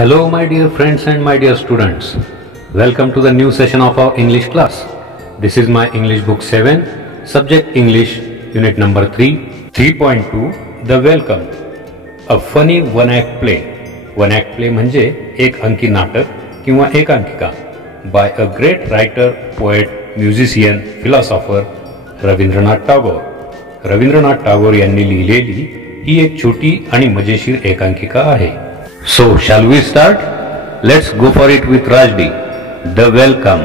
Hello my dear friends and my dear students. Welcome to the new session of our English class. This is my English book 7, subject English, unit number 3, 3.2, The Welcome. A funny one-act play. One-act play म्हणजे एक अंकी नाटक किंवा एकांकिका by a great writer, poet, musician, philosopher Rabindranath Tagore. Rabindranath Tagore यांनी लिहिलेली ही एक छोटी आणि मजेशीर एकांकिका आहे. So shall we start? Let's go for it with Rajdi. The Welcome.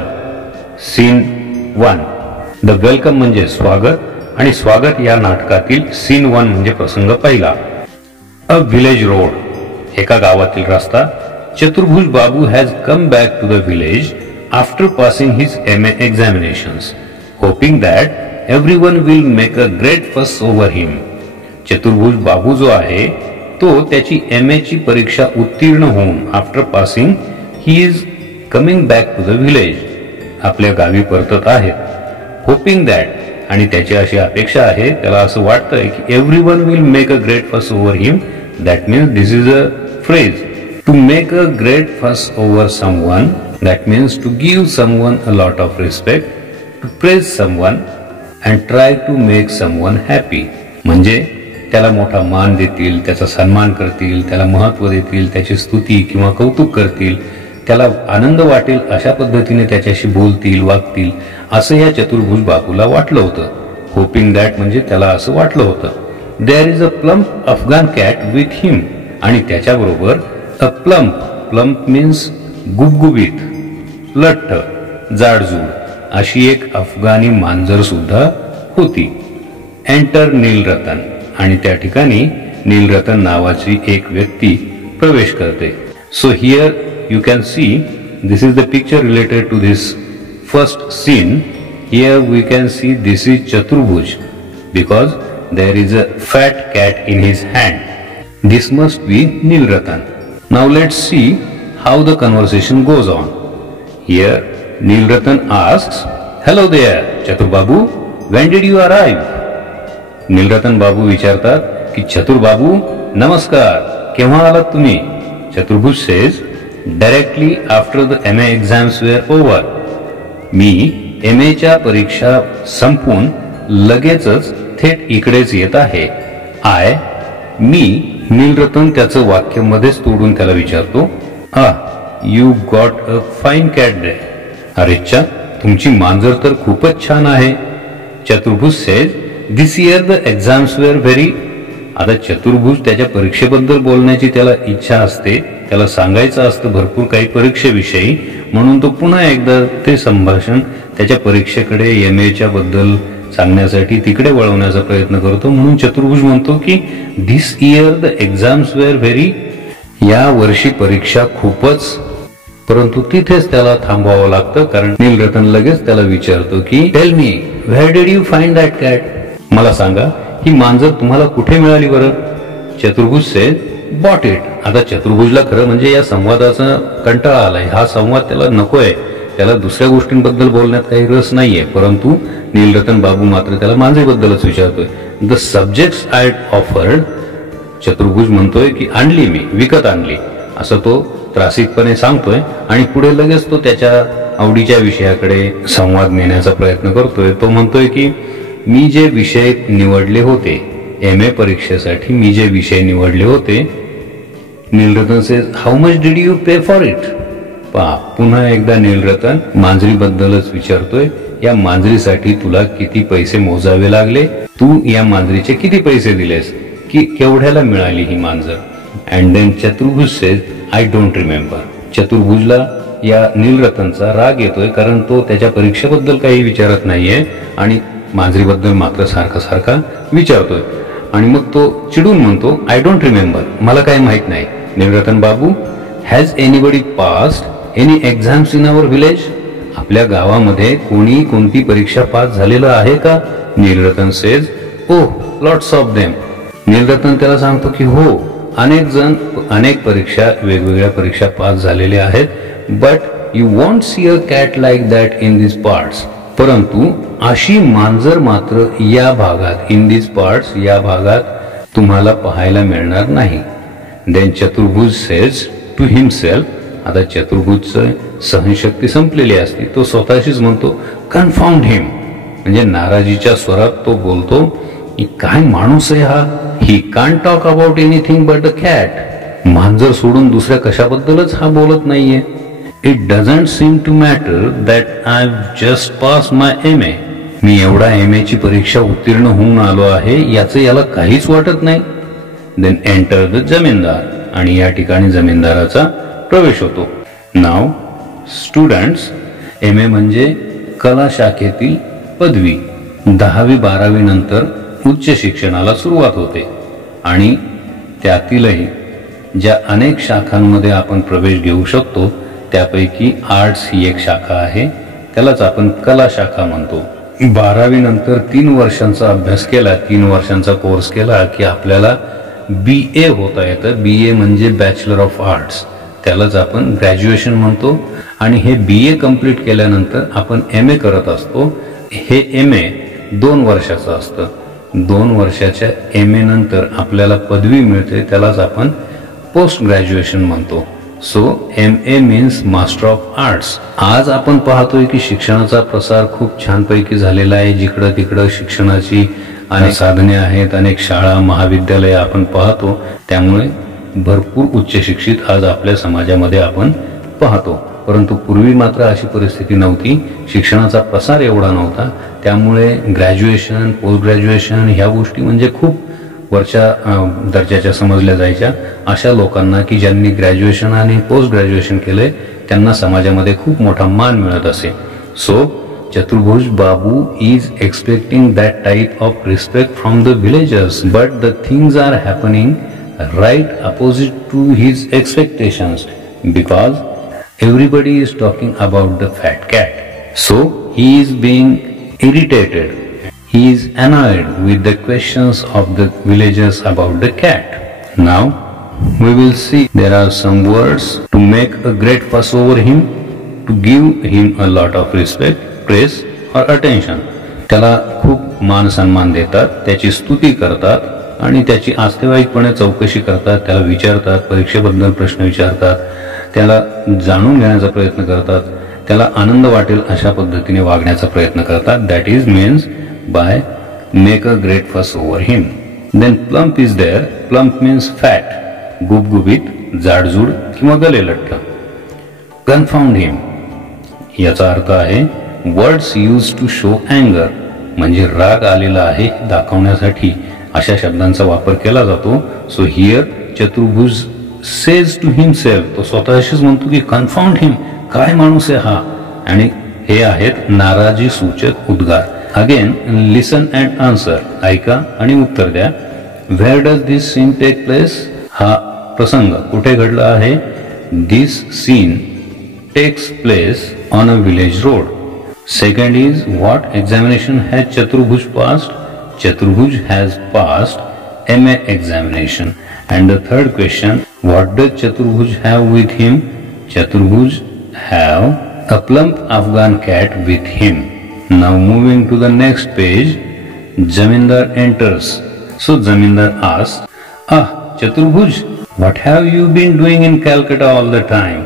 Scene 1. The Welcome म्हणजे स्वागत आणि स्वागत या नाटकातील Scene 1 म्हणजे प्रसंग पहिला. A village road. एका गावातील रस्ता. चतुर्भुज बाबू has come back to the village after passing his MA examinations, hoping that everyone will make a great fuss over him. चतुर्भुज बाबू जो आहे तो त्याची MA ची परीक्षा उत्तीर्ण होऊन after passing he is coming back to the village, आपल्या गावी परतत आहेत. होपिंग दॅट आणि त्याची अशी अपेक्षा आहे, त्याला असं वाटतंय की everyone will make a great fuss over him. That means this is a phrase. To make a great fuss over someone, that means to give someone a lot of respect, to praise someone and try to make someone happy. म्हणजे त्याला मोठा मान देतील, त्याचा सन्मान करतील, त्याला महत्व देतील, त्याची स्तुती किंवा कौतुक करतील, त्याला आनंद वाटेल अशा पद्धतीने त्याच्याशी बोलतील, वागतील, असं या चतुर्भुज बापूला वाटलं होतं. होपिंग दॅट म्हणजे त्याला असं वाटलं होतं. There is a plump Afghan cat with him, आणि त्याच्याबरोबर अ प्लम्प मीन्स गुबगुबीत, लठ्ठ, जाडजूड अशी एक अफगाणी मांजर सुद्धा होती. एंटर नीलरतन, आणि त्या ठिकाणी नीलरतन नावाची एक व्यक्ती प्रवेश करते. So here you can see this is the picture related to this first scene. Here we can see this is Chaturbhuj because there is a fat cat in his hand. This must be Nilratan. Now let's see how the conversation goes on. Here Nilratan asks, hello there Chatur babu, when did you arrive? Nilratan babu विचारतात की चतुर बाबू नमस्कार, केव्हा आलात तुम्ही? Chaturbhuj says, directly after the MA exams were over. मी MA च्या परीक्षा संपून लगेचच थेट इकडेच येत आहे. मी. नीलरतन त्याचं वाक्य मध्येच तोडून त्याला विचारतो, you got a fine cat there. अरेच्छा, तुमची मांजर तर खूपच छान आहे. Chaturbhuj says, this year the exams were very. आता चतुर्भुज त्याच्या परीक्षेबद्दल बोलण्याची त्याला इच्छा असते, त्याला सांगायचं असतं भरपूर काही परीक्षेविषयी, म्हणून तो पुन्हा एकदा ते संभाषण त्याच्या परीक्षेकडे MA च्या बद्दल सांगण्यासाठी तिकडे वळवण्याचा प्रयत्न करतो. म्हणून चतुर्भुज म्हणतो की this year the exams were very, या वर्षी परीक्षा खूपच. परंतु तिथेच त्याला थांबवावं लागतं, कारण नीलरतन लगेच त्याला विचारतो की tell me where did you find that cat. मला सांगा ही मांजर तुम्हाला कुठे मिळाली बरं? चतुर्भुज सेज, बॉट इट. आता चतुर्भुजला खरं म्हणजे या संवादाचा कंटाळा आलाय, हा संवाद त्याला नकोय, त्याला दुसऱ्या गोष्टींबद्दल बोलण्यात काही रस नाहीये. परंतु नीलरतन बाबू मात्र त्याला मांजरीबद्दलच विचारतोय. द सब्जेक्ट्स आय ऑफर्ड, चतुर्भुज म्हणतोय की आणली, मी विकत आणली, असं तो त्रासिकपणे सांगतोय. आणि पुढे लगेच तो त्याच्या आवडीच्या विषयाकडे संवाद नेण्याचा प्रयत्न करतोय. तो म्हणतोय की मी जे विषय निवडले होते MA परीक्षेसाठी, मी जे विषय निवडले होते. Nilratan says, how much did you pay for it. पुन्हा एकदा नीलरतन मांजरीबद्दलच विचारतोय, या मांजरीसाठी तुला किती पैसे मोजावे लागले, तू या मांजरीचे किती पैसे दिलेस, की केवढ्याला मिळाली ही मांजर. अँड देन चतुर्भुज सेज, आय डोंट रिमेंबर. चतुर्भुजला या नीलरतनचा राग येतोय, कारण तो त्याच्या परीक्षेबद्दल काही विचारत नाहीये आणि मांजरीबद्दल मात्र सारखा विचारतोय. आणि मग तो चिडून म्हणतो, आय डोंट रिमेंबर, मला काही माहित नाही. Nilratan babu, has anybody passed any exams in our village. आपल्या गावामध्ये कोणी कोणती परीक्षा पास झालेलं आहे का? Nilratan says, oh lots of them. Nilratan त्याला सांगतो की हो, अनेक जण अनेक परीक्षा, वेगवेगळ्या परीक्षा पास झालेले आहेत. But you want see a cat like that in this parts. परंतु अशी मांजर मात्र या भागात, इन दिस पार्ट्स, या भागात तुम्हाला पाहायला मिळणार नाही. देन चतुर्भुज सेज, टू हिमसेल्फ, आता चतुर्भुजचं सहनशक्ती संपलेली असते, तो स्वतःशीच म्हणतो कन्फाउंड हिम, म्हणजे नाराजीच्या स्वरात तो बोलतो की काय माणूस आहे हा, he can't talk about anything but the cat, मांजर सोडून दुसऱ्या कशाबद्दलच हा बोलत नाहीये. It doesn't seem to matter that I just pass my MA, मी एवढा MA ची परीक्षा उत्तीर्ण होऊन आलो आहे याचं याला काहीच वाटत नाही. देन एंटर द जमीनदार, आणि या ठिकाणी जमीनदाराचा प्रवेश होतो. नाव स्टुडंट्स, MA म्हणजे कला शाखेतील पदवी, 10वी 12वी नंतर उच्च शिक्षणाला सुरुवात होते आणि त्यातीलही ज्या अनेक शाखांमध्ये आपण प्रवेश घेऊ शकतो त्यापैकी आर्ट्स ही एक शाखा आहे, त्यालाच आपण कला शाखा म्हणतो. 12वी नंतर 3 वर्षांचा अभ्यास केला, 3 वर्षांचा कोर्स केला की आपल्याला BA होता येतं. BA म्हणजे बॅचलर ऑफ आर्ट्स, त्यालाच आपण ग्रॅज्युएशन म्हणतो. आणि हे BA कंप्लीट केल्यानंतर आपण MA करत असतो. हे MA 2 वर्षाचं असतं. 2 वर्षाच्या MA नंतर आपल्याला पदवी मिळते, त्यालाच आपण पोस्ट ग्रॅज्युएशन म्हणतो. So MA means master of arts. आज आपण पाहतोय की शिक्षणाचा प्रसार खूप छानपैकी झालेला आहे. जिकडं तिकडं शिक्षणाची अनेक साधने आहेत, अनेक शाळा महाविद्यालय आपण पाहतो, त्यामुळे भरपूर उच्च शिक्षित आज आपल्या समाजामध्ये आपण पाहतो. परंतु पूर्वी मात्र अशी परिस्थिती नव्हती, शिक्षणाचा प्रसार एवढा नव्हता, त्यामुळे ग्रॅज्युएशन पोस्ट ग्रॅज्युएशन ह्या गोष्टी म्हणजे खूप वरच्या दर्जाच्या समजल्या जायच्या. अशा लोकांना की ज्यांनी ग्रॅज्युएशन आणि पोस्ट ग्रॅज्युएशन केले त्यांना समाजामध्ये खूप मोठा मान मिळत असे. So Chaturbhuj Babu is expecting that type of respect from the villagers, but the things are happening right opposite to his expectations because everybody is talking about the fat cat. So he is being irritated. He is annoyed with the questions of the villagers about the cat. Now we will see there are some words to make a great fuss over him, to give him a lot of respect, press और attention. त्याला खूप मान सन्मान देतात, त्याची स्तुती करतात आणि त्याची आस्थेवाईकपणे चौकशी करतात, त्याला विचारतात, परीक्षेबद्दल प्रश्न विचारतात, त्याला जाणून घेण्याचा प्रयत्न करतात, त्याला आनंद वाटेल अशा पद्धतीने वागण्याचा प्रयत्न करतात. That is means by make a great fuss over him. Then plump is there. Plump means fat, गुबगुबीत, जाडजूड किंवा गलेलठ्ठ. कन्फाउंड हिम याचा अर्थ आहे वर्ड्स यूज टू शो अँगर, म्हणजे राग आलेला आहे दाखवण्यासाठी अशा शब्दांचा वापर केला जातो. सो हिअर चतुर्भुज सेज टू हिमसेल्फ, तो स्वतःशीच म्हणतो की कन्फाउंड हिम, काय माणूस आहे हा. आणि हे आहेत नाराजी सूचक उद्गार. अगेन लिसन अँड आन्सर, ऐका आणि उत्तर द्या. Where does this scene take place, हा प्रसंग कुठे घडला आहे. This scene takes place on a village road. Second is what examination has Chaturbhuj passed? Chaturbhuj has passed MA examination. And the third question, what does Chaturbhuj have with him? Chaturbhuj have a plump Afghan cat with him. Now moving to the next page, Zamindar enters. So Zamindar asks, Chaturbhuj, what have you been doing in Calcutta all the time?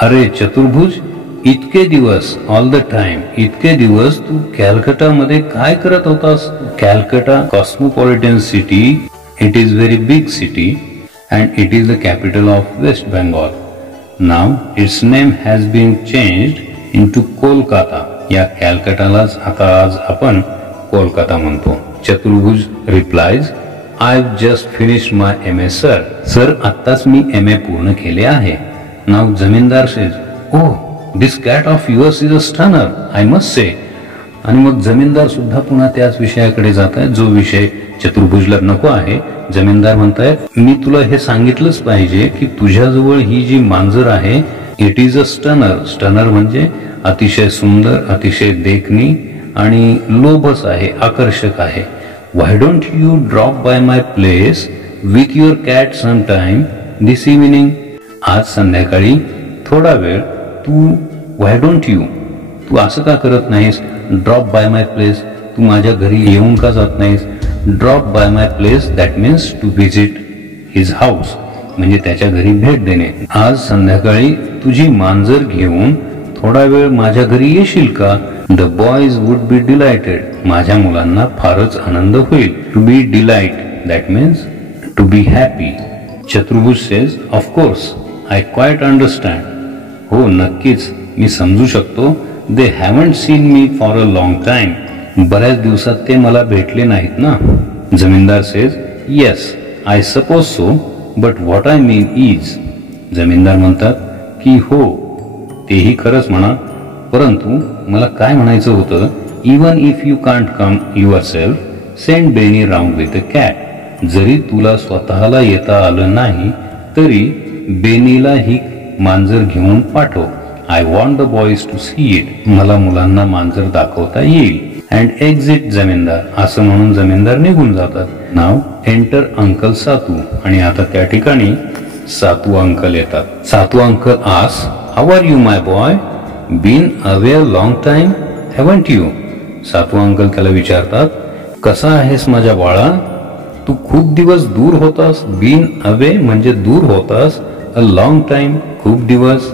अरे चतुर्भुज, इतके दिवस, all the time, इतके दिवस तू Calcutta मध्ये काय करत होतास. Calcutta cosmopolitan city, it is very big city and it is the capital of West Bengal. Now its name has been changed into Kolkata. या कॅलकटालाच आता आज आपण कोलकाता म्हणतो. Chaturbhuj replies, I just finished my MA sir. Sir आत्ताच मी MA पूर्ण केले आहे. Now zamindar says, oh this cat of yours is a stunner, I must say. आणि मग जमीनदार सुद्धा पुन्हा त्याच विषयाकडे जात आहे जो विषय चतुर्भुजला नको आहे. जमीनदार म्हणतायत, मी तुला हे सांगितलंच पाहिजे की तुझ्याजवळ ही जी मांजर आहे, it is a stunner. Stunner म्हणजे अतिशय सुंदर, अतिशय देखणी आणि लोभस आहे, आकर्षक आहे. Why don't you drop by my place with your cat some time this evening. आज संध्याकाळी थोडा वेळ तू, व्हाय डोंट यू, तू असं का करत नाहीस. ड्रॉप बाय माय प्लेस, तू माझ्या घरी येऊन का जात नाहीस. Drop by my place that means to visit his house. म्हणजे त्याच्या घरी भेट देणे. आज संध्याकाळी तुझी मांजर घेऊन थोडा वेळ माझ्या घरी येशील का? The boys would be delighted. माझ्या मुलांना फारच आनंद होईल. To be delight that means to be happy. Chaturbhuj says of course I quite understand. हो नक्कीच मी समजू शकतो. They haven't seen me for a long time. बऱ्याच दिवसात ते मला भेटले नाहीत ना. Zamindar says yes I suppose so but what I mean is. Zamindar म्हणतात की हो तेही खरंच म्हणा, परंतु मला काय म्हणायचं होतं, even if you can't come your self send बेनी राऊंड विथ अ कॅट. जरी तुला स्वतःला येता आलं नाही तरी बेनीला ही मांजर घेऊन पाठव. I want the boys to see it. मला मुलांना मांजर दाखवता येईल. And exit zamindar. असं म्हणून जमीनदार निघून जातात. Now enter uncle Satu. आणि आता त्या ठिकाणी सातू अंकल येतात. सातू अंकल आस how are you my boy? Been away a long time haven't you. Satu uncle त्याला विचारतात कसा आहेस माझ्या बाळा? तू खूप दिवस दूर होतास. बीन अवे म्हणजे दूर होतास. अ लॉंग टाइम खूप दिवस.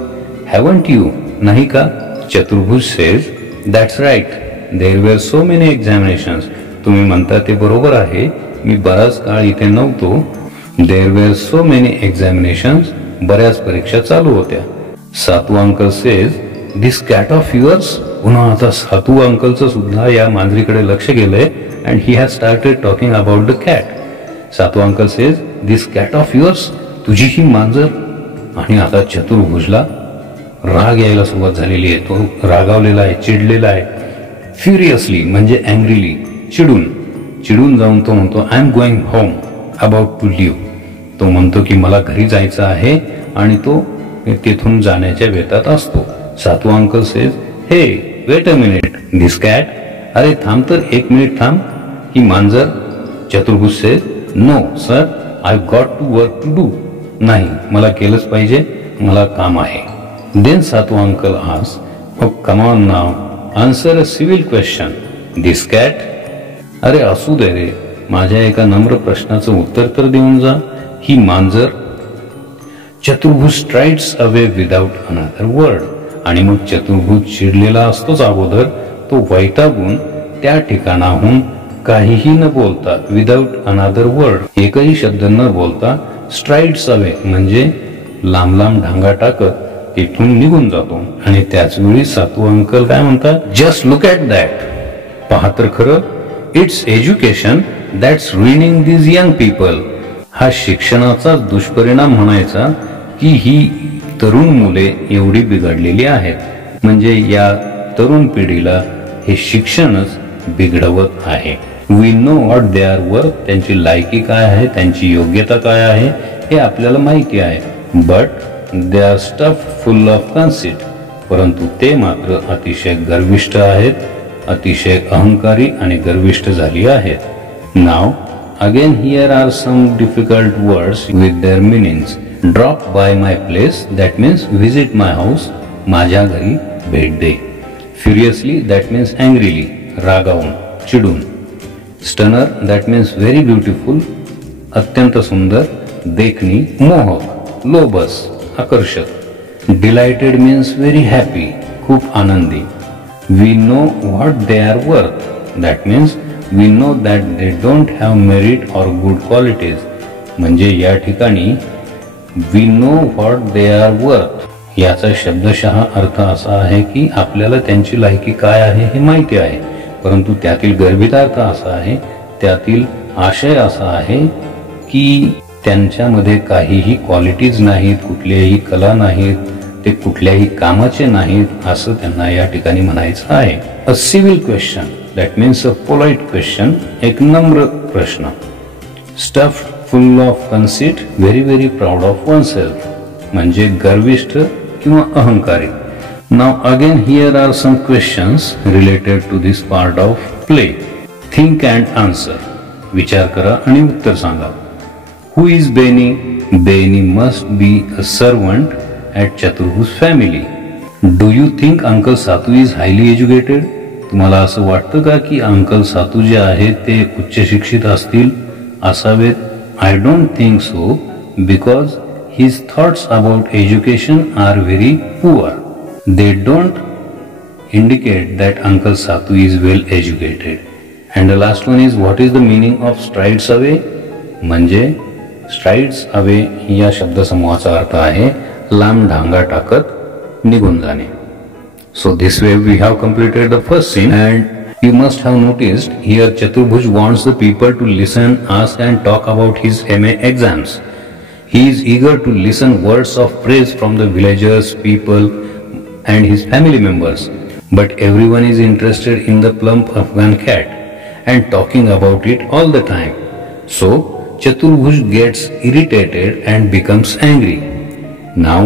हॅवंट यू नाही का? Chaturbhuj says that's right there were so many examinations. तुम्ही म्हणता ते बरोबर आहे. मी बराच काळ इथे नव्हतो. There were so many examinations. बऱ्याच परीक्षा चालू होत्या. Satu uncle says this cat of yours. पुन्हा आता सातू अंकलचं सुद्धा या मांजरीकडे लक्ष गेलंय and he has started talking about the cat. Satu uncle says this cat of yours. तुझी ही मांजर. आणि आता चतुर्भुजला राग यायला सुरुवात झालेली आहे. तो रागावलेला आहे, चिडलेला आहे. फ्युरियसली म्हणजे अँग्रीली, चिडून जाऊन तो म्हणतो I am going home about to leave. तो म्हणतो की मला घरी जायचं आहे आणि तो तिथून जाण्याच्या वेतात असतो. Satu uncle says hey wait a minute this cat. अरे थांब तर एक मिनिट थांब. ही मांजर. Chaturbhuj says no sir I got to work to do. नाही मला केलंच पाहिजे, मला काम आहे. देन सातू अंकल आस oh come on now answer a civil question. This cat. अरे असू दे रे, माझ्या एका नम्र प्रश्नाचं उत्तर तर देऊन जा. ही मांजर. चतुर्भुज strides away without another word. आणि मग चतुर्भुज चिडलेला असतोच अगोदर. तो वैतागून त्या ठिकाणाहून काहीही न बोलता विदाउट अनदर वर्ड एकही शब्द न बोलता स्ट्राइड्स अवे म्हणजे लांब लांब ढांगा टाकत तिथून निघून जातो. आणि त्याच वेळी सातू अंकल काय म्हणतात जस्ट लुक ॲट दॅट. पहा तर खरं. It's education that's रुइनिंग this young people. हा शिक्षणाचा दुष्परिणाम म्हणायचा की ही तरुण मुले एवढी बिघडलेली आहेत. म्हणजे या तरुण पिढीला हे शिक्षणच बिघडवत आहे. We know what they are worth. त्यांची लायकी काय आहे, त्यांची योग्यता काय आहे हे आपल्याला माहिती आहे. But they are stuff full of कन्सिट. परंतु ते मात्र अतिशय गर्विष्ठ आहेत, अतिशय अहंकारी आणि गर्विष्ठ झाली आहेत. Now again here are some difficult words with their meanings. Drop by my place that means visit my house. माझ्या घरी भेट दे. फ्युरियसली दॅट मीन्स अँग्रीली, रागावून, चिडून. Stunner that means very beautiful, अत्यंत सुंदर. देखणी, मोहक, लोबस, आकर्षक. डिलायटेड मीन्स व्हेरी हॅपी, खूप आनंदी. We know what they are worth that means we know that they don't have merit or good qualities. म्हणजे या ठिकाणी we know what they are worth याचा शब्दशः अर्थ असा आहे की आपल्याला त्यांची लायकी काय आहे हे माहिती आहे, परंतु त्यातील गर्भितार्थ असा आहे, त्यातील आशय असा आहे की त्यांच्यामध्ये काहीही क्वालिटीज नाहीत, कुठल्याही कला नाहीत, ते कुठल्याही कामाचे नाहीत, असं त्यांना या ठिकाणी म्हणायचं आहे. A civil question that means a polite question, एक नम्र प्रश्न. Stuff full of conceit, very very proud of oneself, म्हणजे गर्विष्ठ किंवा अहंकारी. Now again here are some questions related to this part of play. Think and answer, विचार करा आणि उत्तर सांगा. Who is Benny? Benny must be a servant at Chaturbhuj family. Do you think uncle Satu is highly educated? तुम्हाला असं वाटतं का की अंकल सातू जे आहेत ते उच्च शिक्षित असतील, असावेत? I don't think so because his thoughts about education are very poor. They don't indicate that Uncle Satu is well educated. And the last one is, what is the meaning of strides away? म्हणजे strides away या शब्दसमूहाचा अर्थ आहे लांब ढांगा टाकत निघून जाणे. So this way we have completed the first scene, and you must have noticed here Chaturbhuj wants the people to listen, ask and talk about his MA exams. He is eager to listen words of praise from the villagers, people and his family members. But everyone is interested in the plump Afghan cat and talking about it all the time. So Chaturbhuj gets irritated and becomes angry. Now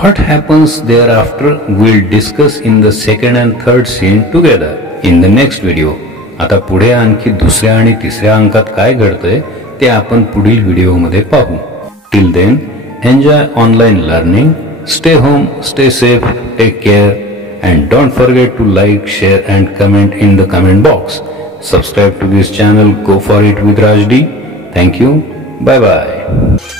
what happens thereafter we'll discuss in the second and third scene together in the next video. आता पुढे आणखी दुसऱ्या आणि तिसऱ्या अंकात काय घडतंय ते आपण पुढील व्हिडिओमध्ये पाहू. Till then, enjoy online learning, stay home, stay safe, take care, and don't forget to like, share and comment in the comment box. Subscribe to this channel, go for it with Raj D. Thank you, bye bye.